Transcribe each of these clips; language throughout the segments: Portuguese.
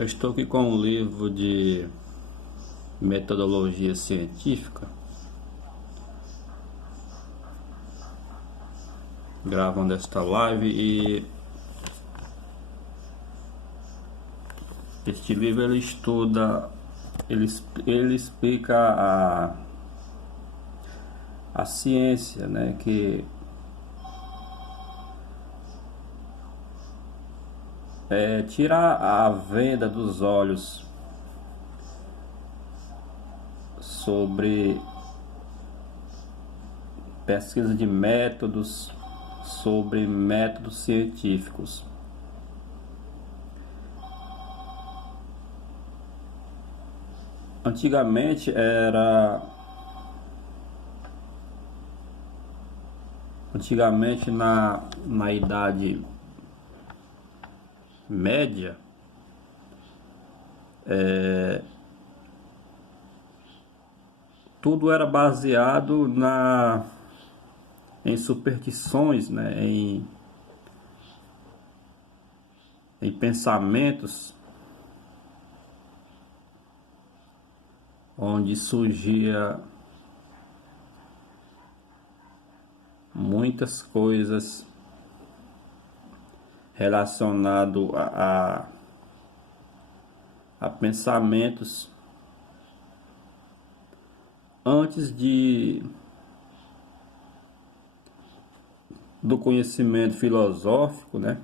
Eu estou aqui com um livro de metodologia científica, gravando esta live, e este livro ele estuda, ele explica a ciência, né, que tira a venda dos olhos sobre pesquisa de métodos, sobre métodos científicos. Antigamente na Idade Média, tudo era baseado em superstições, né, em pensamentos, onde surgia muitas coisas relacionado a pensamentos antes do conhecimento filosófico, né?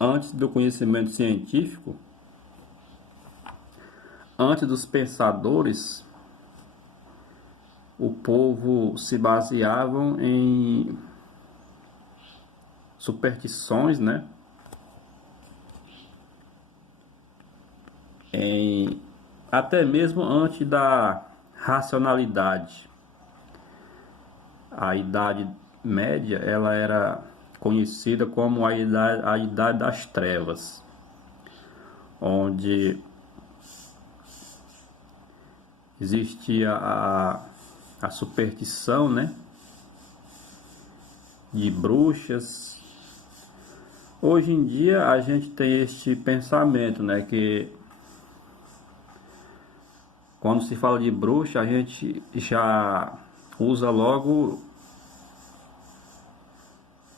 Antes do conhecimento científico, antes dos pensadores, o povo se baseavam em superstições, né? Até mesmo antes da racionalidade. A Idade Média, ela era conhecida como a Idade das Trevas, onde existia a superstição, né, de bruxas. Hoje em dia a gente tem este pensamento, né, que quando se fala de bruxa, a gente já usa logo o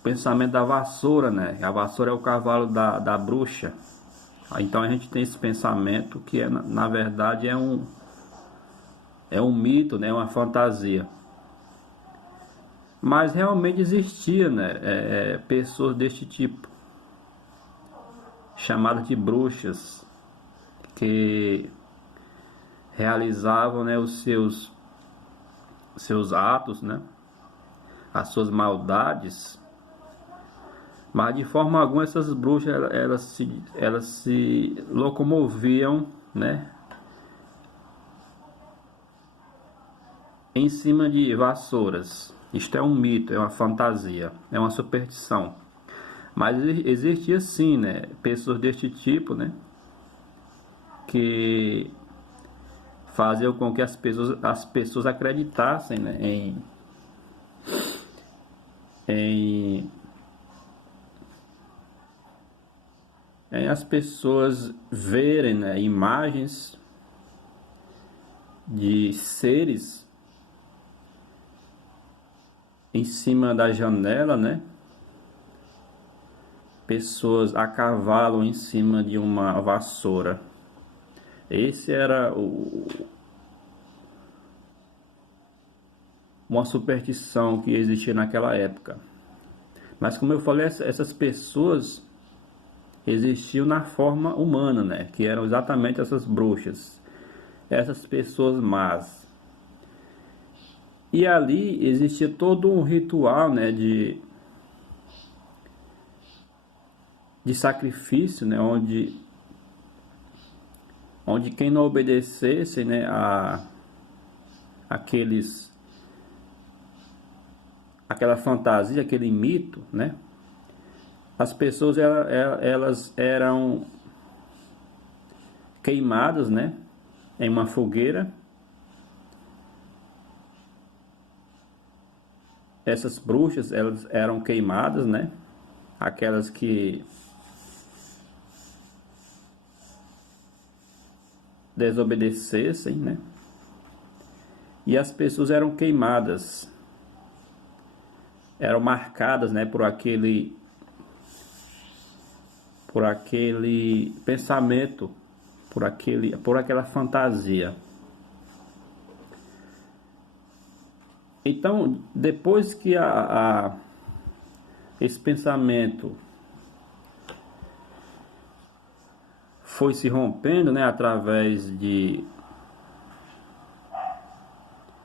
pensamento da vassoura, né? A vassoura é o cavalo da bruxa. Então a gente tem esse pensamento que na verdade é um mito, né? Uma fantasia. Mas realmente existia, né? Pessoas deste tipo, chamadas de bruxas, que realizavam, né, os seus atos, né, as suas maldades, mas de forma alguma essas bruxas elas se locomoviam, né, em cima de vassouras. Isto é um mito, é uma fantasia, é uma superstição. Mas existia sim, né, pessoas deste tipo, né, que faziam com que as pessoas acreditassem, né, em as pessoas verem, né, imagens de seres em cima da janela, né, pessoas a cavalo em cima de uma vassoura. Esse era uma superstição que existia naquela época. Mas como eu falei, essas pessoas existiam na forma humana, né? Que eram exatamente essas bruxas, essas pessoas más. E ali existia todo um ritual, né, de sacrifício, né, onde quem não obedecesse, né, aquela fantasia, aquele mito, né, as pessoas elas eram queimadas, né, em uma fogueira. Essas bruxas, elas eram queimadas, né, aquelas que desobedecessem, né? E as pessoas eram queimadas, eram marcadas, né, por aquele pensamento, por aquela fantasia. Então, depois que esse pensamento foi se rompendo, né, através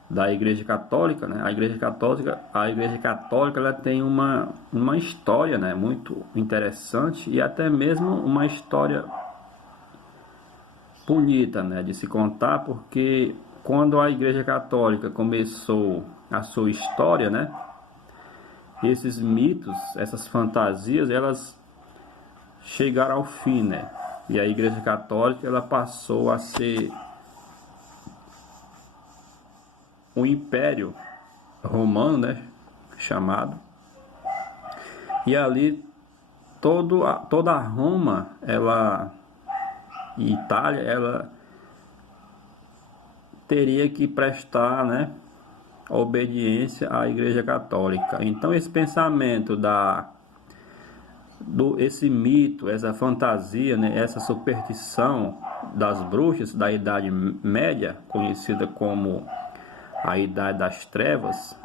da Igreja Católica, né? A Igreja Católica ela tem uma história, né, muito interessante e até mesmo uma história bonita, né, de se contar, porque quando a Igreja Católica começou a sua história, né, esses mitos, essas fantasias, elas chegaram ao fim, né? E a Igreja Católica ela passou a ser um império romano, né, chamado. E ali toda a Roma, e Itália, ela teria que prestar, né, obediência à Igreja Católica. Então esse pensamento esse mito, essa fantasia, né, essa superstição das bruxas da Idade Média, conhecida como a Idade das Trevas,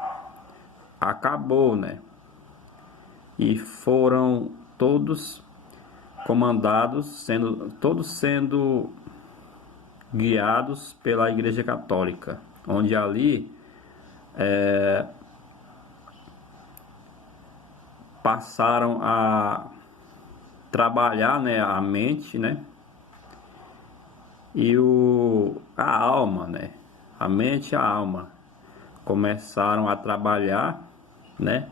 acabou, né? E foram todos comandados, todos sendo guiados pela Igreja Católica, onde ali passaram a trabalhar, né, a mente, né, e a alma, né, a mente e a alma começaram a trabalhar, né,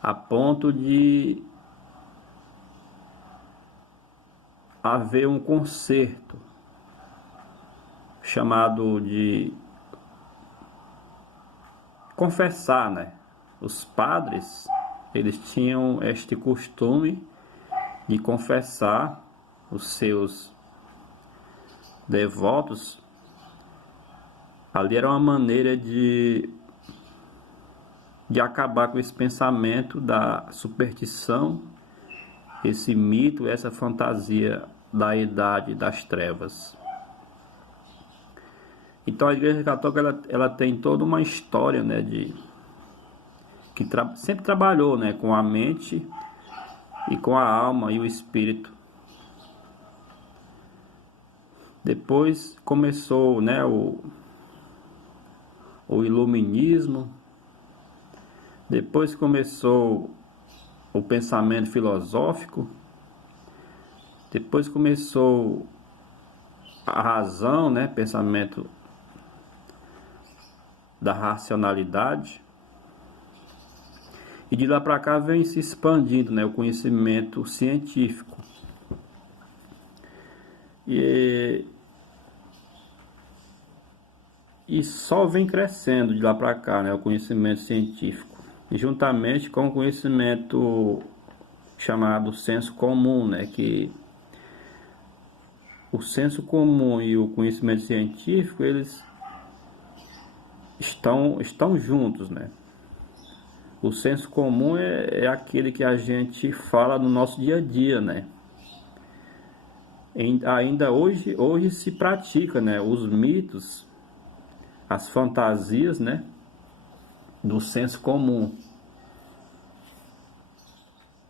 a ponto de haver um concerto chamado de confessar, né? Os padres, eles tinham este costume de confessar os seus devotos. Ali era uma maneira de acabar com esse pensamento da superstição, esse mito, essa fantasia da Idade das Trevas. Então a Igreja Católica ela tem toda uma história, né, que sempre trabalhou, né, com a mente e com a alma e o espírito. Depois começou, né, o iluminismo. Depois começou o pensamento filosófico. Depois começou a razão, né, pensamento da racionalidade. E de lá para cá vem se expandindo, né, o conhecimento científico. E só vem crescendo de lá para cá, né, o conhecimento científico. E juntamente com o conhecimento chamado senso comum, né, que o senso comum e o conhecimento científico, eles estão juntos, né? O senso comum é aquele que a gente fala no nosso dia a dia, né? Ainda hoje se pratica, né, os mitos, as fantasias, né, do senso comum.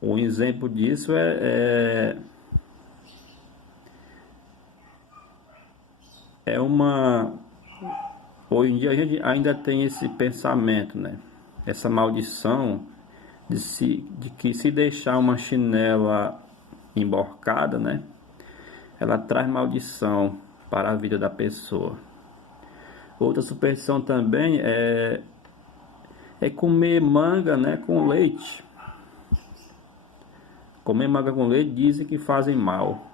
Um exemplo disso hoje em dia a gente ainda tem esse pensamento, né? Essa maldição de que se deixar uma chinela emborcada, né, ela traz maldição para a vida da pessoa. Outra superstição também é comer manga, né, com leite. Comer manga com leite dizem que fazem mal.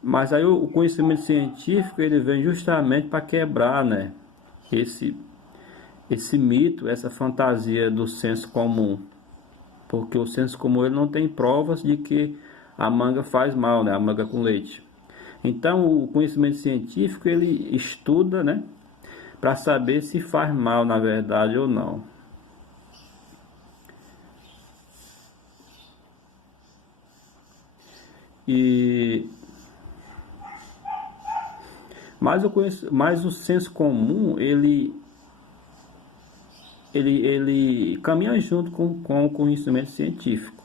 Mas aí o conhecimento científico ele vem justamente para quebrar, né, esse mito, essa fantasia do senso comum. Porque o senso comum ele não tem provas de que a manga faz mal, né, a manga com leite. Então, o conhecimento científico, ele estuda, né, para saber se faz mal na verdade ou não. E mas o senso comum, ele caminha junto com o conhecimento científico.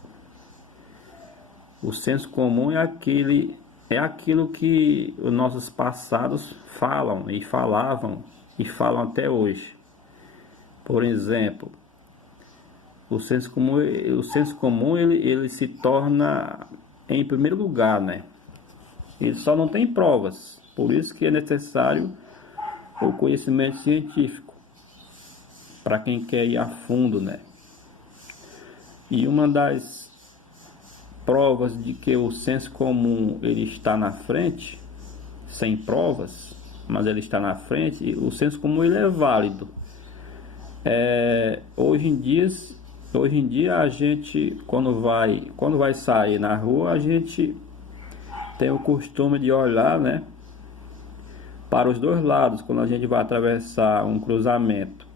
O senso comum é aquilo que os nossos passados falam e falavam e falam até hoje. Por exemplo, o senso comum ele se torna em primeiro lugar, né? Ele só não tem provas, por isso que é necessário o conhecimento científico para quem quer ir a fundo, né? E uma das provas de que o senso comum ele está na frente, sem provas, mas ele está na frente, e o senso comum ele é válido. Hoje em dia a gente quando vai sair na rua, a gente tem o costume de olhar, né, para os dois lados quando a gente vai atravessar um cruzamento.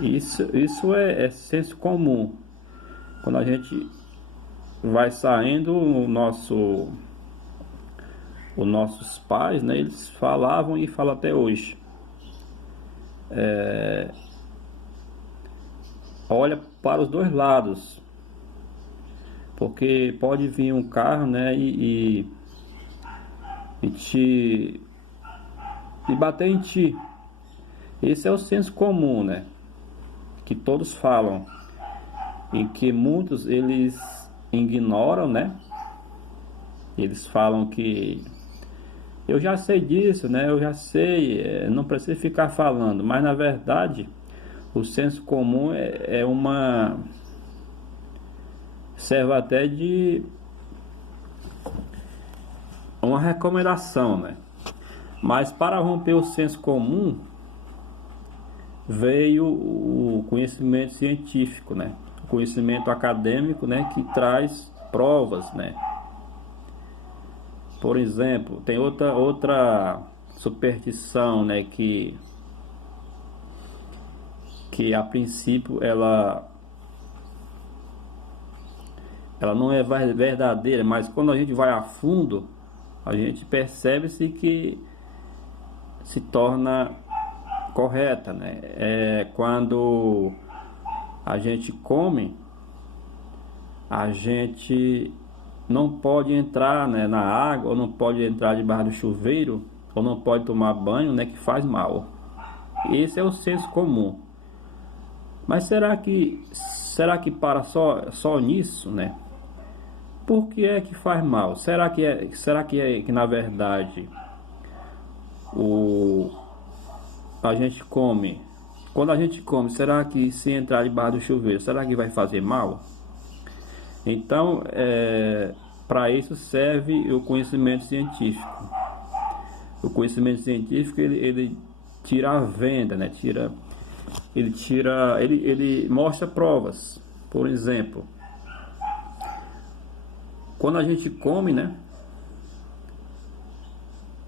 Isso é senso comum. Quando a gente vai saindo, os nossos pais, né, eles falavam e falam até hoje. Olha para os dois lados, porque pode vir um carro, né, e bater em ti. Esse é o senso comum, né, que todos falam, e que muitos eles ignoram, né? Eles falam que eu já sei disso, né? Eu já sei, não preciso ficar falando. Mas na verdade, o senso comum serve até de uma recomendação, né? Mas para romper o senso comum veio o conhecimento científico, né? O conhecimento acadêmico, né? Que traz provas, né? Por exemplo, tem outra superstição, né? Que a princípio ela não é verdadeira, mas quando a gente vai a fundo, a gente percebe-se que se torna correta, né? Quando a gente come, a gente não pode entrar, né, na água, ou não pode entrar debaixo do chuveiro, ou não pode tomar banho, né, que faz mal. Esse é o senso comum. Mas será que para só nisso, né? Por que é que faz mal? Será que na verdade a gente come? Quando a gente come, será que se entrar debaixo do chuveiro, será que vai fazer mal? Então, para isso serve o conhecimento científico. O conhecimento científico ele tira a venda, né? Ele mostra provas. Por exemplo, quando a gente come, né?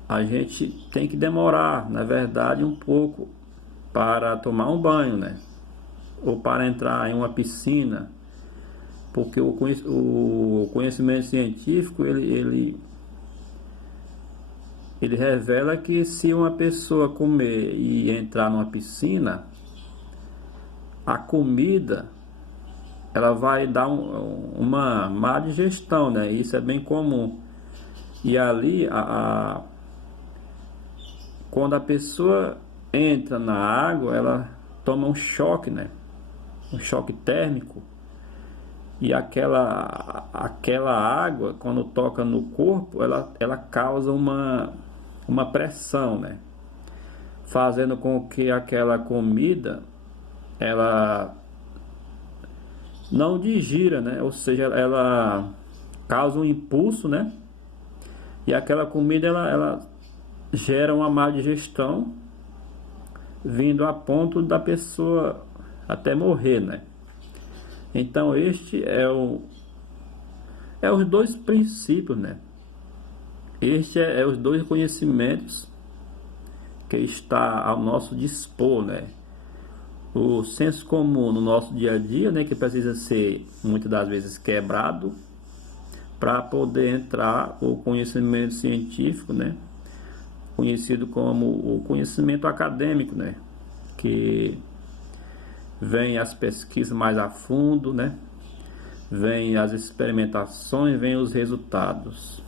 A gente tem que demorar, na verdade, um pouco para tomar um banho, né? Ou para entrar em uma piscina, porque o conhecimento científico ele revela que se uma pessoa comer e entrar numa piscina, a comida ela vai dar uma má digestão, né? Isso é bem comum. E ali quando a pessoa entra na água, ela toma um choque, né? Um choque térmico. E aquela água, quando toca no corpo, ela causa uma pressão, né? Fazendo com que aquela comida, ela não digira, né? Ou seja, ela causa um impulso, né? E aquela comida, ela gera uma má digestão, vindo a ponto da pessoa até morrer, né? Então este é os dois princípios, né, Este é os dois conhecimentos que está ao nosso dispor, né? O senso comum no nosso dia a dia, né, que precisa ser muitas das vezes quebrado para poder entrar o conhecimento científico, né, conhecido como o conhecimento acadêmico, né, que vem as pesquisas mais a fundo, né, vem as experimentações, vem os resultados.